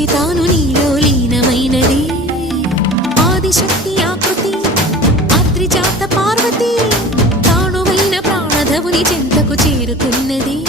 నుంచి తాను నీలో లీనమైనది. ఆదిశక్తి ఆకృతి అత్రిజాత పార్వతి తానువైన ప్రాణధవుని చెంతకు చేరుకున్నది.